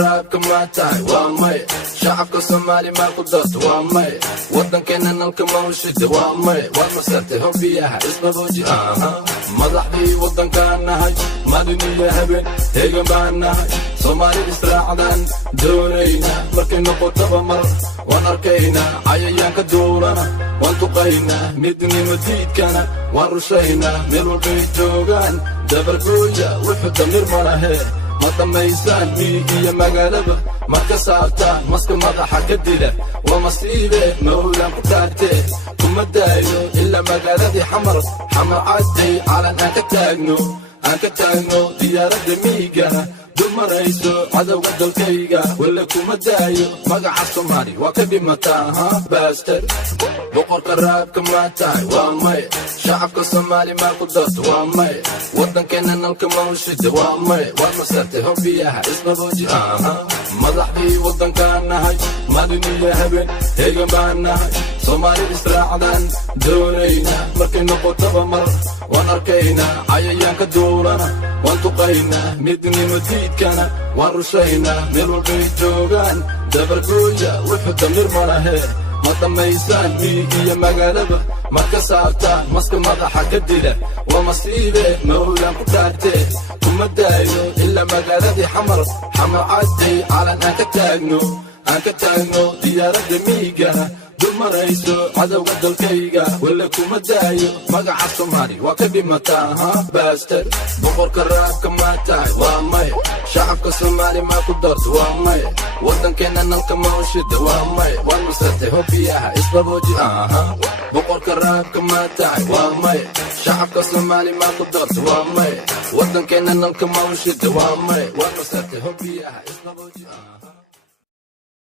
raabka maa tahay waa may shacabka soomaali maa ku doorta waa may waddankeena nalka mawshida waa may waad masartay hobiyaha isbabooji madaxdii waddankaan nahay maalin iyo habeen heegan baan nahay soomaali israacdaan doonayna markay noqotaba mar waan arkaynaa cayayaanka duulana waan tuqaynaa midnimo diidkana waan rushaynaa meel walbay joogaan dabargooya wuxuu damir ma lahe ma dhammaysaan miyi iyo magaalaba marka saabtaan maska madaxa ka dila waa masiibe mawlaan ku dhaartee kuma daayo ilaa magaaladii xamar cadday calan aan ka taagno diyaaradda miyigana dumarayso cadowga dalkayga walla kuma daayo magaca soomaali waa ka dhimataa baastar boqorka raabka maa tahay waa may shacabka soomaali maa ku doorta waa may waddankeena nalka mawshida waa may waad masartay hobiyaha isbabooji madaxdii waddankaan nahay maalin iyo habeen heegan baan nahay soomaali israacdaan doonayna markay noqotaba mar waan arkaynaa cayayaanka duulana waan tuqaynaa midnimo diidkana waan rushaynaa meel walbay joogaan dabargooya wuxuu damir ma lahe ma dhammaysaan miyi iyo magaalaba marka saabtaan maska madaxa ka dila waa masiibe mawlaan ku dhaartee kuma daayo ilaa magaaladii xamar cadday calan aan ka taagno diyaaradda miyigana dumarayso cadowga dalkayga walla kuma daayo magaca soomaali waa ka dhimataa baastar boqorka raabka maa tahay waa may shacabka soomaali maa ku doorta waa may waddankeena nalka mawshida waa may waad masartay hobiyaha isbabooji boqorka raabka maa tahay waa may shacabka soomaali maa ku doorta waa may waddankeena nalka mawshida waa may waad masartay hobiyaha isbabooji